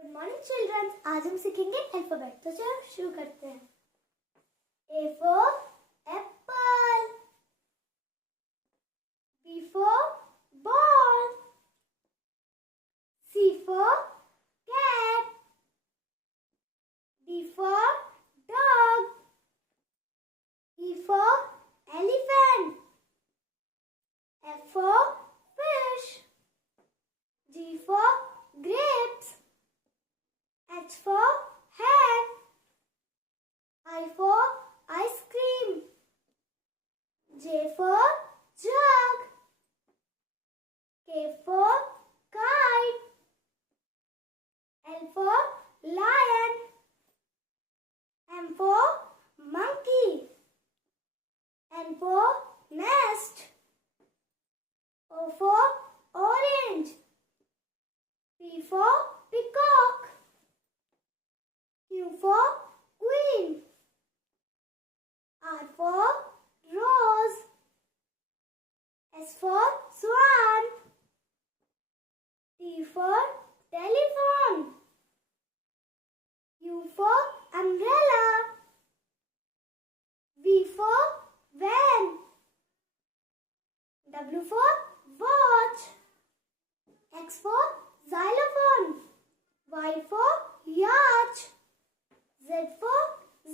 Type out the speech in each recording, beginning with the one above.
Good morning children's. आज हम सीखेंगे अल्फाबेट। तो चलो शुरू करते हैं। A for apple, B for ball, C for cat, D for dog, E for elephant, F for fish, G for grapes, H for hat, I for ice cream, J for jug, K for kite, L for lion, M for monkey, N for nest, O for orange, P for peacock, Q for queen, R for rose, S for swan, T for telephone, U for umbrella, V for van, W for watch, X for xylophone, Y for yacht, Z for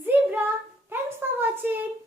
zebra. Thanks for watching.